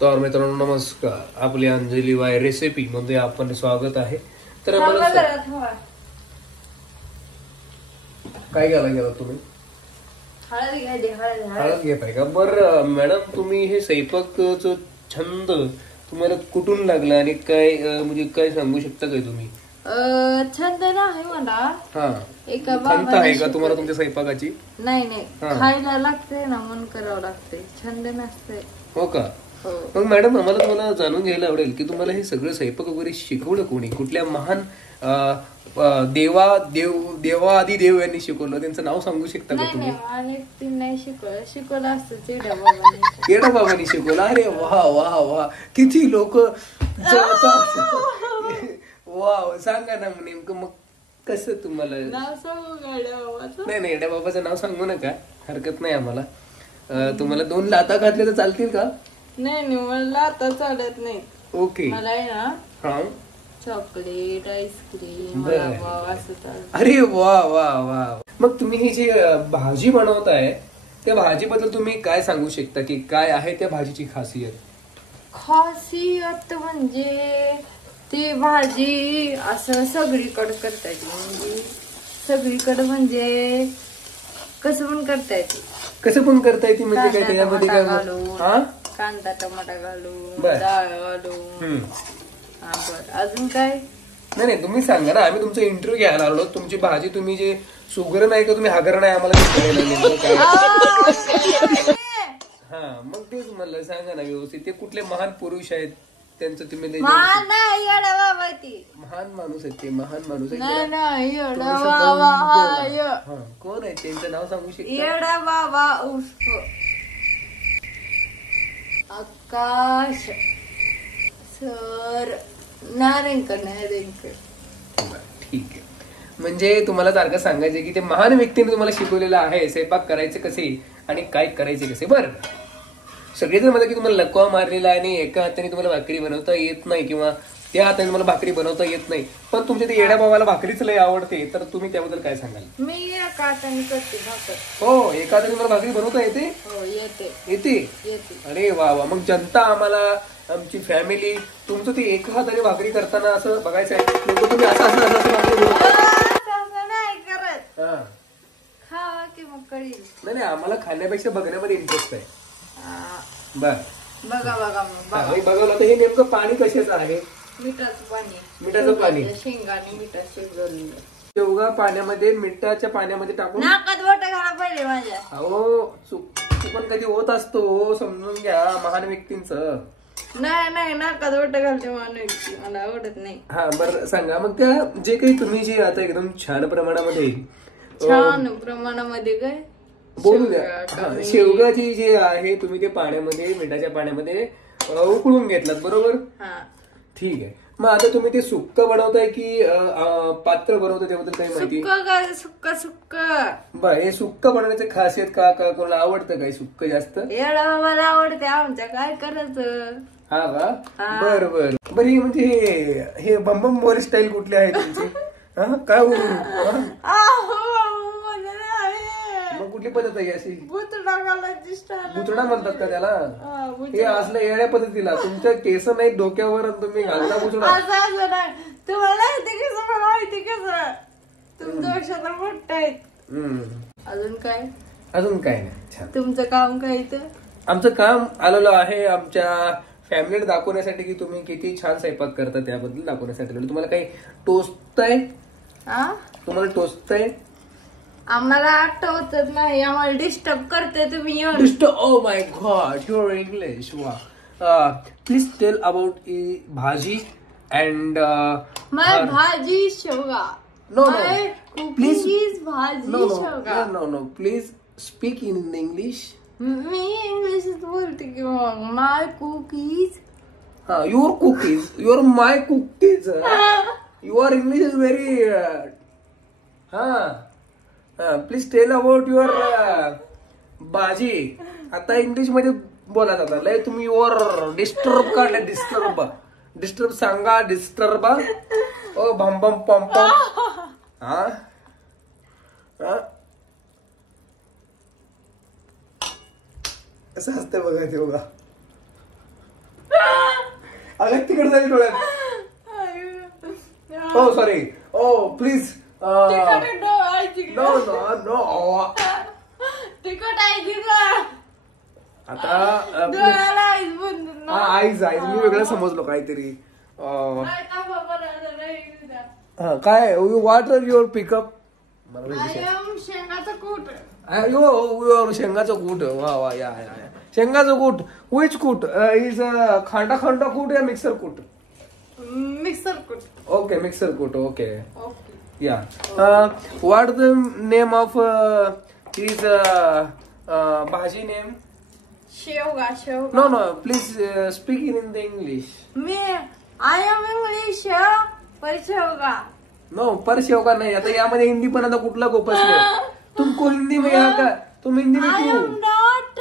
तर मित्रांनो नमस्कार, आपली अंजली वाय रेसिपी मध्ये आपण स्वागत आहे. तर काय गेला तुम्ही हळद घेताय का? बरं मॅडम, तुम्ही हे स्वयंपाकचं छंद तुम्हाला कुठून लागला आणि काय म्हणजे काय सांगू शकता काय तुम्ही? छंद नाही मला. हा, एका खंत आहे का तुम्हाला तुमच्या स्वयंपाकाची? नाही खायला लागते ना, मन करावं लागते, छंद नसते. हो का? मग मॅडम, आम्हाला तुम्हाला जाणून घ्यायला आवडेल की तुम्हाला हे सगळं स्वयंपाक वगैरे शिकवलं कोणी? कुठल्या महान देवाआदी देव यांनी शिकवलं, त्यांचं नाव सांगू शकता का तुम्ही? नाही शिकवलं असतं येडा बाबांनी शिकवलं. अरे वा वा वा, किती लोक वा, सांगा ना नेमकं मग कसं तुम्हाला नाव सांगू? नाही येड्या बाबाचं नाव सांगू नका, हरकत नाही आम्हाला. तुम्हाला 2 लाथा घातल्या तर चालतील का? नाही मला आता चालत नाही. ओके, मला आहे ना हा, चॉकलेट, आईस्क्रीम असं चालत. अरे वा वा वा. मग तुम्ही ही जी भाजी बनवताय त्या भाजीबद्दल तुम्ही काय सांगू शकता की काय आहे त्या भाजीची खासियत? खासियत म्हणजे ती भाजी असं सगळीकडे करता येते, म्हणजे सगळीकडे म्हणजे कसं पण करता येते. कसं पण करता येते म्हणजे काय? त्यामध्ये काय कांदा टमाटा घालून, डाळ घालून. बरं, अजून काय? नाही तुम्ही सांगा ना, आम्ही तुमचा इंटरव्ह्यू घ्यायला आलो. तुमची भाजी तुम्ही जे सुगर नाही का तुम्ही हागर नाही आम्हाला हा, मग तेच म्हणलं, सांगा ना व्यवस्थित. ते कुठले महान पुरुष आहेत त्यांचं तुम्ही? महान माणूस आहेत ते, महान माणूस आहेत. कोण आहे त्यांचं नाव सांगू शकता? येडा बाबा उर्फ आकाश सर नारायणकर. ठीक आहे, म्हणजे तुम्हाला सारखं सांगायचं की ते महान व्यक्तीने तुम्हाला शिकवलेलं आहे स्वयंपाक करायचे कसे आणि काय करायचे कसे. बरं, सगळेजण म्हणतात की तुम्हाला लकवा मारलेला आहे आणि एका हाताने तुम्हाला भाकरी बनवता येत नाही किंवा त्या हाताने तुम्हाला भाकरी बनवता येत नाही, पण तुमच्या ते येड्या बाबाला भाकरीच लय आवडते, तर तुम्ही त्याबद्दल काय सांगाल? मी एका हाताने करते भाकर. हो, एका हाताने मला भाकरी बनवता येते? हो, येते. अरे वा वा. मग जनता, आम्हाला, आमची फॅमिली, तुमचं ते एका हाताने भाकरी करताना असं बघायचं आहे. लोक तुम्ही असं नाही करत. खावा की मग कळील. नाही आम्हाला खाण्यापेक्षा बघण्यामध्ये इंटरेस्ट आहे. बर, बघा हे नेमकं पाणी कशाचं आहे? मिठाचं पाणी. शेंगाने मिठात शिजवलेलं. शेवगा पाण्यामध्ये, मिठाच्या पाण्यामध्ये टाकून नाकात बोट घाला पहिले माझ्या. हो, चुकून कधी होत असतो, समजून घ्या महान व्यक्तींचं. नाही नाकात बोट घालते महान व्यक्ती, मला आवडत नाही. हा, बरं सांगा मग, त्या जे काही तुम्ही जे आता एकदम छान प्रमाणामध्ये काय बोलू द्या, शेवगाची जे आहे तुम्ही ते पाण्यामध्ये, मिठाच्या पाण्यामध्ये उकळून घेतलात, बरोबर? ठीक आहे. मग आता तुम्ही ते सुक्क बनवताय की पात्र बनवताय, त्याबद्दल काही माहिती? सुक्क. बरं, हे सुक्क बनवण्याची खासियत का कोणाला आवडतं काय सुक्क जास्त? मला आवडते, आमच्या काय करायचं. हा का? बरं म्हणजे हे बंबम मोर स्टाईल कुठली आहे तुमची? काय मग कुठली पद्धत आहे अशी? बुचडा म्हणतात का त्याला? हे असलं येण्या पद्धतीला तुमच्या केस नाही डोक्यावर, तुम्ही घालता बुचडा? तुम्हाला माहिती कसं तुमच्या मोठं आहेत. अजून काय नाही. छान. तुमचं काम काय? आमचं काम आलेलं आहे आमच्या फॅमिलीला दाखवण्यासाठी की तुम्ही किती छान स्वयंपाक करता, त्याबद्दल दाखवण्यासाठी. तुम्हाला काही टोचताय? तुम्हाला टोचताय? आम्हाला आठवतच नाही, आम्हाला डिस्टर्ब करते तुम्ही. Oh my god, your English. वा. Please tell about bhaji and bhaji shevga. No please bhaji shevga. No please speak in English. मी इंग्लिशच बोलते की my cookies. Your my cookies. Your English is very. Please tell about your bhaji. आता इंग्लिश मध्ये बोला जाता लय तुम्ही. युअर डिस्टर्ब काढले, डिस्टर्ब सांगा, डिस्टर्ब. ओ भम भम पम पम. कसं असतं बघा ते बघा. अगं तिकडे झाली डोळ्यात. हो sorry. Oh please. No no no. तिखट आहे आता आईज मी वेगळं समजलो काहीतरी. काय व्हॉट आर युअर पिकअप? शेंगाचं कूट. युअर शेंगाचं कूट. वा वा या शेंगाचं कूट. विच कूट इज खांडा खांडा कूट या मिक्सर कूट? मिक्सर कूट. ओके मिक्सर कूट. Okay yeah. What the name of is bhaji name? Shevga. Shevga. No no please speak in the English. मी आय एम इंग्लिश पर शेवगा. नो पर शेवगा नहीं. आता यामध्ये हिंदी पण आता कुठला गोपस नाही. तुमको हिंदी में यहाँ का तुम हिंदी में I क्यों? am not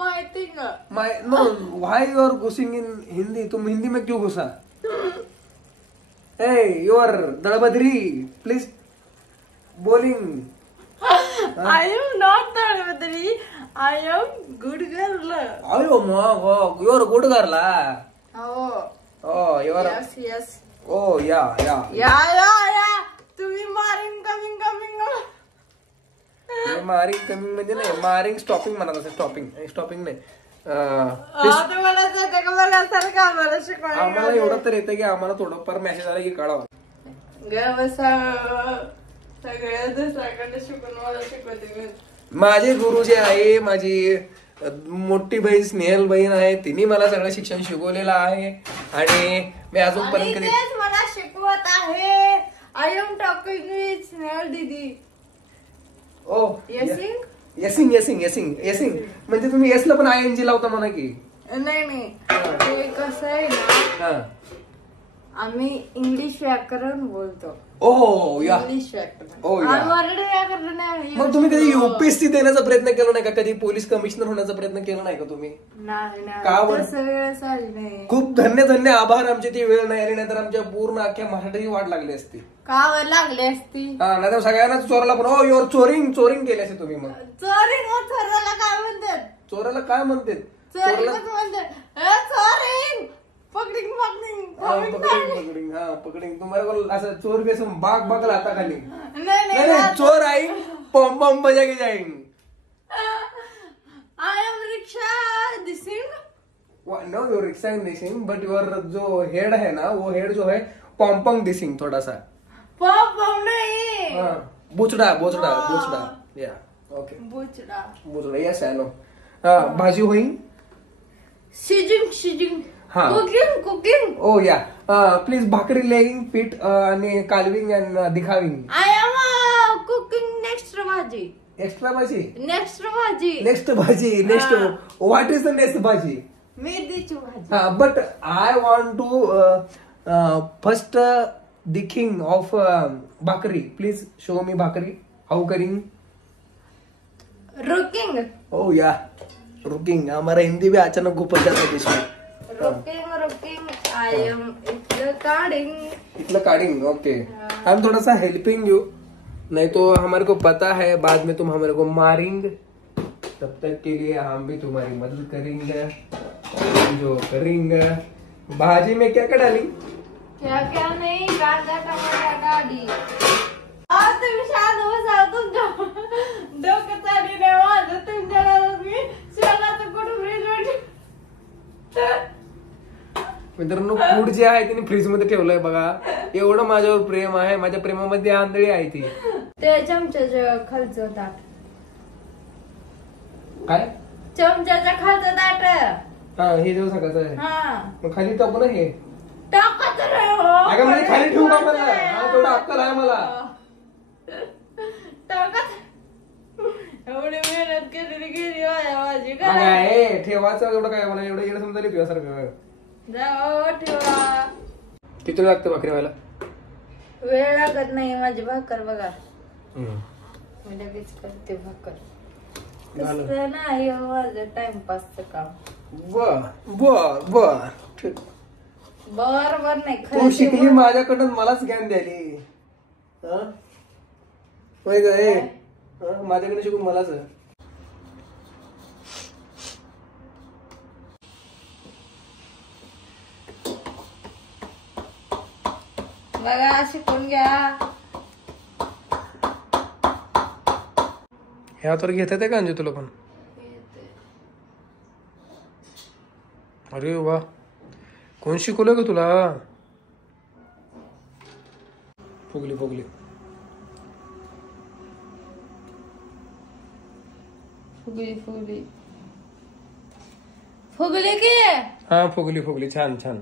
my thing. No why you are घुसिंग इन हिंदी? तुम हिंदी में क्यों घुसा? हे युअर दळबद्री प्लीज बोलिंग. I am not Dhalwadri. I am good girl. अयो मग युअर गुड गर्ला. Oh. Oh your. Yes. Oh yeah. तुम्ही मारीन कमिंग. मारिंग कमिंग म्हणजे नाही, मारिंग स्टॉपिंग म्हणत असेल. स्टॉपिंग नाही. आम्हाला आम्हाला एवढं तर येतं की आम्हाला थोडंफार मेसेज आला की कळावं. सगळ्या दुसऱ्याकडे शिकून मला शिकवते. माझे गुरु जे आहे, माझी मोठी बहीण स्नेहल बहीण आहे, तिने मला सगळं शिक्षण शिकवलेलं आहे आणि मी अजूनपर्यंत मला शिकवत आहे. I am talking with Snehal दीदी. ओ येसिंग म्हणजे तुम्ही येसला पण ING लावता म्हणा की? नाही ते कसं आहे ना, आम्ही इंग्लिश व्याकरण बोलतो. ओ या. इंग्लिश व्याकरण. ओ या. मराठी व्याकरण नाही. मग तुम्ही कधी UPSC देण्याचा प्रयत्न केला नाही का? कधी पोलीस कमिशनर होण्याचा प्रयत्न केला नाही का तुम्ही? नाही का बरं? नाही. खूप धन्य आभार. आमची ती वेळ नाही आली, नाहीतर आमच्या पूर्ण अख्ख्या महाराष्ट्राची वाट लागली असती. का लागली असती? हा नाही तर सगळ्यांनाच चोराला पण ओ युअर चोरिंग केली असते तुम्ही. मग चोराला काय म्हणतात? चोराला काय म्हणते? पकडिंग तुम्हाला असं चोर बी असं बाग बघला आता खाली. नाही चोर आई पम पम बजा के जाएंगे. आय एम रिक्शा दिसिंग. नो योर रिक्शा दिसिंग बट योर जो हेड है ना, वो हेड जो है पॉम्पंग दिसिंग थोड़ा सा. पॉम नहीं. बुचड़ा या. ओके बुचड़ा यस आई नो. भाजी होई शिजिंग. हाँ. कुकिंग. ओ या. प्लीज भाकरी लेईंग पीठ आणि कालविंग अँड दिखाविंग. I am cooking next bhaji. Extra bhaji. Next bhaji. What is the next bhaji? मेथीची भाजी. But I want to first दिखिंग of bhakri. Please show me bhakri. How करिंग? रुकिंग. ओ या रुकिंग. हमारा हिंदी भी अचानक घुपत जाता इसमें. रुकिंग. आई एम इटलं काडिंग. ओके आई एम थोड़ा सा हेल्पिंग यू, नहीं तो हमारे को पता है बाद में तुम हमारे को मारेंगे. तब तक के लिए हम भी तुम्हारी मदद करेंगे जो करेंगे. भाजी में क्या क्या डाली? क्या नहीं. कांदा टमाटा डाली. तुम्ही शांत बसा. तुमच्या डोकं चाली नाही माझं. तुमच्या मी शेणाचं कुठं फ्रीज मित्रांनो फूड जे आहे तिने फ्रीज मध्ये ठेवलंय बघा. एवढं माझ्यावर प्रेम आहे. माझ्या प्रेमामध्ये आंधळी आहे ती. ते चमच्याच्या खालचं ताट. काय? चमच्याच्या खालचं ताट. हा हे देऊ सकाळचं आहे. हा मग खाली टाकू ना हे. टाकायचं नाही हो. अगं म्हणजे खाली ठेवू का मला? हा तेवढा अक्कल आहे मला. एवढी मेहनत केलेली गेली माझी. काय ठेवायचं एवढं काय? मला एवढं येणं समजा तुझ्यासारखं. जाओ ठेवा. किती लागतं भाकरी व्हायला? वेळ लागत नाही. माझी भाकर बघा. मी लगेच करते भाकर. तसं नाही माझं टाइमपासचं काम. बर नाही. तू शिकली माझ्याकडून मलाच ज्ञान द्यायली. होय ग. माझ्याकडे शिकून मलाच. बघा शिकून घ्या. ह्या तर घेतात का अंजू तुला पण? अरे वा, कोण शिकवलं का तुला? फुगली फुगली फुगली फुगली फुगली की हा, फुगली फुगली, छान छान.